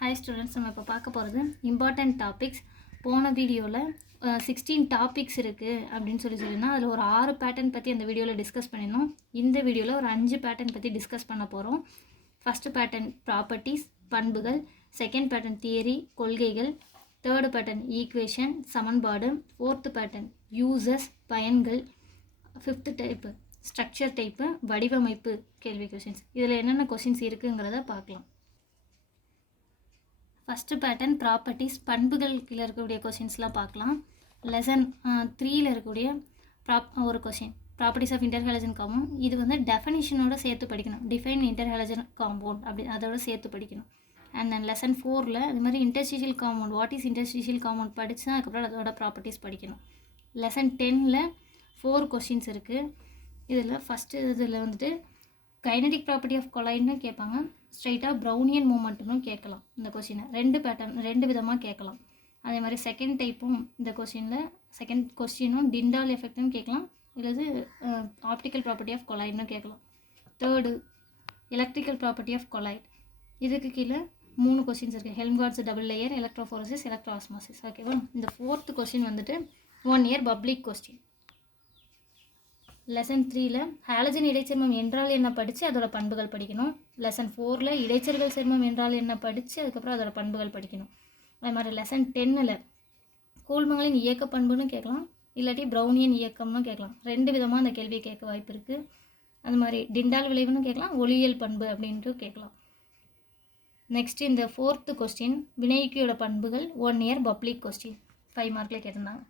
Hi students, நம்ம இப்போ பார்க்க போகிறது இம்பார்ட்டன்ட் டாபிக்ஸ். போன வீடியோவில் 16 டாபிக்ஸ் இருக்குது அப்படின்னு சொல்லியிருந்தோம். அதில் ஒரு 6 பேட்டர்ன் பற்றி அந்த வீடியோவில் டிஸ்கஸ் பண்ணியிருந்தோம். இந்த வீடியோவில் ஒரு 5 பேட்டர்ன் பற்றி டிஸ்கஸ் பண்ண போகிறோம். ஃபஸ்ட்டு பேட்டர்ன் ப்ராப்பர்ட்டிஸ், பண்புகள். செகண்ட் பேட்டர்ன் தியரி, கொள்கைகள். தேர்டு பேட்டர்ன் ஈக்குவேஷன், சமன்பாடு. ஃபோர்த்து பேட்டர்ன் யூசஸ், பயன்கள். ஃபிஃப்த்து டைப்பு ஸ்ட்ரக்சர் டைப்பு, வடிவமைப்பு கேள்வி கொஷின்ஸ். இதில் என்னென்ன கொஷின்ஸ் இருக்குங்கிறத பார்க்கலாம். ஃபஸ்ட்டு பேட்டர்ன் ப்ராப்பர்ட்டிஸ், பண்புகள் கீழே இருக்கக்கூடிய கொஷின்ஸ்லாம் பார்க்கலாம். லெசன் 3ல் இருக்கக்கூடிய ஒரு கொஷின், ப்ராப்பர்ட்டிஸ் ஆஃப் இன்டர்ஹாலஜன் காம்பவுண்ட். இது வந்து டெஃபனிஷனோட சேர்த்து படிக்கணும். டிஃபைன் இன்டர்ஹாலஜன் காம்பவுண்ட் அப்படி அதோட சேர்த்து படிக்கணும். அண்ட் தென் லெசன் 4ல் இது மாதிரி interstitial compound, what is interstitial compound படித்து அதுக்கப்புறம் அதோட ப்ராப்பர்ட்டிஸ் படிக்கணும். லெசன் 10ல் 4 கொஷின்ஸ் இருக்குது. இதில் ஃபஸ்ட்டு இதில் வந்துட்டு கைனடிக் ப்ராப்பர்ட்டி ஆஃப் கொலைன்னு கேட்பாங்க. ஸ்ட்ரைட்டாக ப்ரௌனியன் மூமெண்ட்னு கேட்கலாம். இந்த கொஷினை ரெண்டு விதமாக கேட்கலாம். அதே மாதிரி செகண்ட் டைப்பும் இந்த கொஷினில் செகண்ட் கொஸ்டினும் டிண்டால் எஃபெக்ட்னு கேட்கலாம், இல்லது ஆப்டிக்கல் ப்ராப்பர்ட்டி ஆஃப் கொலைன்னு கேட்கலாம். Third electrical property of colloid. இதுக்கு கீழே 3 கொஷின்ஸ் இருக்குது. Helmholtz double layer, electrophoresis, electroosmosis. ஓகேவா. இந்த 4th கொஷின் வந்துட்டு 1 year பப்ளிக் கொஸ்டின். லெசன் 3ல் ஹாலஜன் இடைச்சேர்மம் என்றால் என்ன படித்து அதோட பண்புகள் படிக்கணும். லெசன் 4ல் இடைச்செருகல் சேர்மம் என்றால் என்ன படித்து அதுக்கப்புறம் அதோட பண்புகள் படிக்கணும். அதே மாதிரி லெசன் 10ல் கூழ்மங்களின் இயக்க பண்புன்னு கேட்கலாம், இல்லாட்டி ப்ரௌனியன் இயக்கம்னு கேட்கலாம். 2 விதமாக அந்த கேள்வியை கேட்க வாய்ப்பு இருக்குது. அது மாதிரி டிண்டால் விளைவுன்னு கேட்கலாம், ஒளியியல் பண்பு அப்படின்ட்டு கேட்கலாம். நெக்ஸ்ட் இந்த 4th கொஸ்டின் வினையூக்கியோட பண்புகள் 1 year பப்ளிக் கொஸ்டின், 5 மார்க்கில் கேட்டிருந்தாங்க.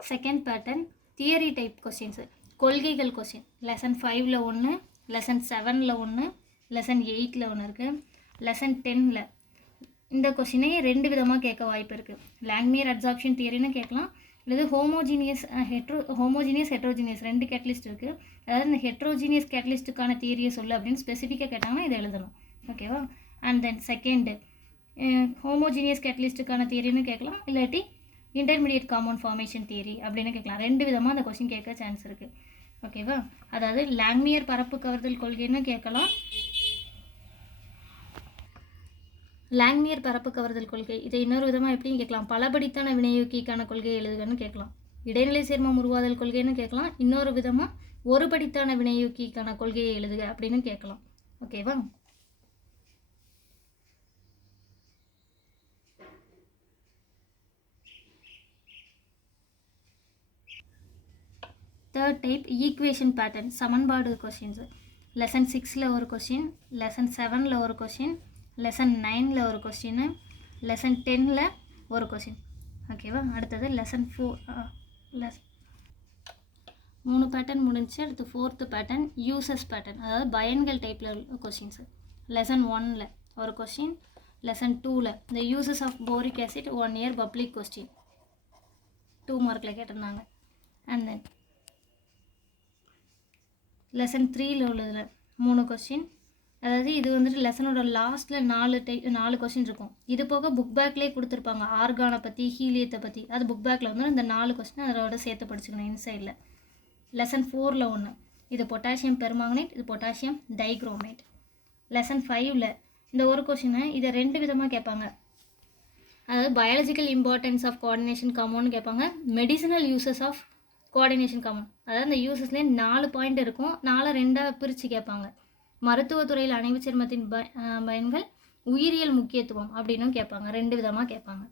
Second pattern theory type questions, கொள்கைகள் கொஸ்டின். லெசன் 5ல் 1, லெசன் 7ல் 1, லெசன் 8ல் 1 இருக்குது. லெசன் 10ல் இந்த கொஸ்டினே 2 விதமாக கேட்க வாய்ப்பு இருக்குது. லாங்மியர் அப்சார்ப்ஷன் தியரின்னு கேட்கலாம், இல்லது ஹோமோஜீனியஸ் ஹெட்ரோஜீனியஸ் 2 கேட்டலிஸ்ட் இருக்குது. அதாவது இந்த ஹெட்ரோஜீனியஸ் கேட்டலிஸ்ட்டுக்கான தியரியை சொல்லு அப்படின்னு ஸ்பெசிஃபிக்காக கேட்டாங்கன்னா இதை எழுதணும். ஓகேவா. அண்ட் தென் செகண்டு ஹோமோஜீனியஸ் கேட்டலிஸ்ட்டுக்கான தியரின்னு கேட்கலாம், இல்லாட்டி இன்டர்மீடியட் காம்பவுண்ட் ஃபார்மேஷன் தியரி அப்படின்னு கேட்கலாம். 2 விதமாக அந்த கொஸ்டின் கேட்க சான்ஸ் இருக்குது. ஓகேவா. அதாவது லாங்மியர் பரப்பு கவர்தல் கொள்கைன்னு கேட்கலாம், லாங்மியர் பரப்பு கவர்தல் கொள்கை. இதை இன்னொரு விதமாக எப்படின்னு கேட்கலாம், பலபடித்தான வினையூக்கிக்கான கொள்கையை எழுதுகன்னு கேட்கலாம். இடைநிலை சேர்மம் உருவாதல் கொள்கைன்னு கேட்கலாம், இன்னொரு விதமாக ஒருபடித்தான வினையூக்கிக்கான கொள்கையை எழுதுக அப்படின்னு கேட்கலாம். ஓகேவா. தேர்ட் டைப் ஈக்குவேஷன் பேட்டர்ன், சமன்பாடு கொஷின்ஸு. லெசன் 6ல் ஒரு கொஷின், லெசன் 7ல் ஒரு கொஷின், லெசன் 9ல் ஒரு கொஸ்டின், லெசன் 10ல் ஒரு கொஷின். ஓகேவா. அடுத்தது லெசன் 4 3 பேட்டர்ன் முடிஞ்சு. அடுத்து 4th பேட்டர்ன் யூசஸ் பேட்டர்ன், அதாவது பயன்கள் டைப்பில் கொஷின்ஸு. லெசன் 1ல் ஒரு கொஷின், லெசன் 2ல் இந்த uses of boric acid 1 year public question, 2 மார்க்கில் கேட்டிருந்தாங்க. அண்ட் தென் லெசன் 3ல் உள்ளதில் 3 கொஸ்டின். அதாவது இது வந்துட்டு லெசனோட லாஸ்ட்டில் 4 கொஸ்டின் இருக்கும். இது போக புக் பேக்லேயே கொடுத்துருப்பாங்க, ஆர்கானை பற்றி, ஹீலியத்தை பற்றி. அது புக் பேக்கில் வந்து இந்த 4 கொஸ்டின் அதோட சேர்த்து படிச்சுக்கணும் இன்சைடில். லெசன் 4ல் 1, இது பொட்டாசியம் பெர்மாங்கனேட், இது பொட்டாசியம் டைக்ரோமேட். லெசன் 5ல் இந்த ஒரு கொஸ்டினை இதை 2 விதமாக கேட்பாங்க. அதாவது பயாலஜிக்கல் இம்பார்ட்டன்ஸ் ஆஃப் கோஆர்டினேஷன் காம்பவுண்ட்னு கேட்பாங்க, medicinal uses of coordination compound. அதாவது இந்த யூசஸ்லேயே 4 பாயிண்ட் இருக்கும், 4 2ஆக பிரித்து கேட்பாங்க. மருத்துவத்துறையில் அணைவு சேர்மத்தின் பயன்கள், உயிரியல் முக்கியத்துவம் அப்படின்னும் கேட்பாங்க. 2 விதமாக கேட்பாங்க.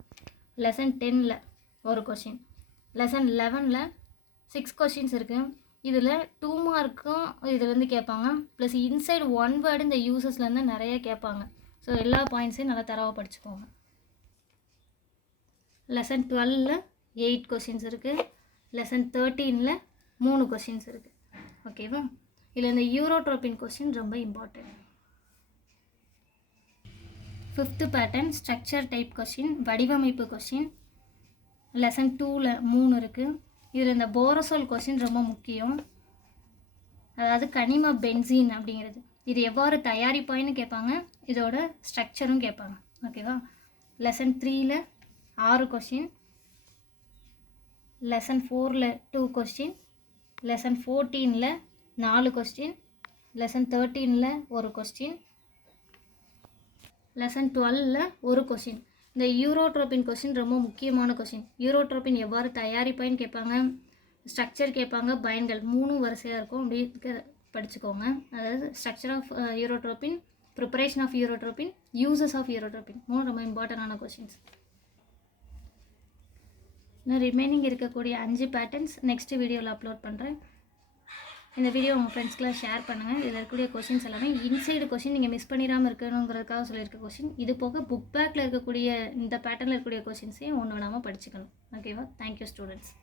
லெசன் 10ல் ஒரு கொஷின், லெசன் 11ல் 6 கொஷின்ஸ் இருக்குது. இதில் 2 மார்க்கும் இதுலேருந்து கேட்பாங்க, ப்ளஸ் இன்சைடு 1 வேர்டு இந்த யூசஸ்லேருந்து நிறைய கேட்பாங்க. ஸோ எல்லா பாயிண்ட்ஸையும் நல்லா தரவாக படிச்சுக்கோங்க. லெசன் 12ல் 8 கொஷின்ஸ் இருக்குது. லெசன் 13ல் 3 கொஷின்ஸ் இருக்குது. ஓகேவா. இதில் இந்த யூரோட்ரோபின் கொஸ்டின் ரொம்ப important. 5th pattern structure type question, வடிவமைப்பு கொஸ்டின். லெசன் 2ல் 3 இருக்குது. இதில் இந்த போரசோல் கொஸ்டின் ரொம்ப முக்கியம். அதாவது கனிம பென்சீன் அப்படிங்கிறது, இது எவ்வாறு தயாரிப்பாயின்னு கேட்பாங்க, இதோட ஸ்ட்ரக்சரும் கேட்பாங்க. ஓகேவா. லெசன் 3ல் 6 கொஸ்டின், லெசன் 4ல் 2 கொஸ்டின், லெசன் 14ல் 4 கொஸ்டின், லெசன் 13ல் ஒரு கொஸ்டின், லெசன் 12ல் ஒரு கொஷின். இந்த யூரோட்ரோபின் கொஷின் ரொம்ப முக்கியமான கொஷின். யூரோட்ரோபின் எவ்வாறு தயாரிப்பேன்னு கேட்பாங்க, ஸ்ட்ரக்சர் கேட்பாங்க, பயன்கள் 3 வரிசையாக இருக்கும். அப்படி படிச்சுக்கோங்க. அதாவது structure of urotropine, preparation of urotropine, uses of urotropine 3 ரொம்ப இம்பார்ட்டண்டான கொஷின்ஸ். இன்னும் ரிமைனிங் இருக்கக்கூடிய 5 பேட்டர்ன்ஸ் நெக்ஸ்ட் வீடியோவில் அப்லோட் பண்ணுறேன். இந்த வீடியோ உங்கள் ஃப்ரெண்ட்ஸ்க்கெலாம் ஷேர் பண்ணுங்கள். இதில் இருக்கக்கூடிய கொஷின்ஸ் எல்லாமே இன்சைடு கொஷின், நீங்கள் மிஸ் பண்ணிடாமல் இருக்கணுங்கிறதுக்காக சொல்லியிருக்க கொஷின். இது போக புக் பேக்கில் இருக்கக்கூடிய இந்த பேட்டர்னில் இருக்கக்கூடிய கொஷின்ஸையும் ஒன்று விடாமல் படிச்சுக்கணும். ஓகேவா? Thank you students.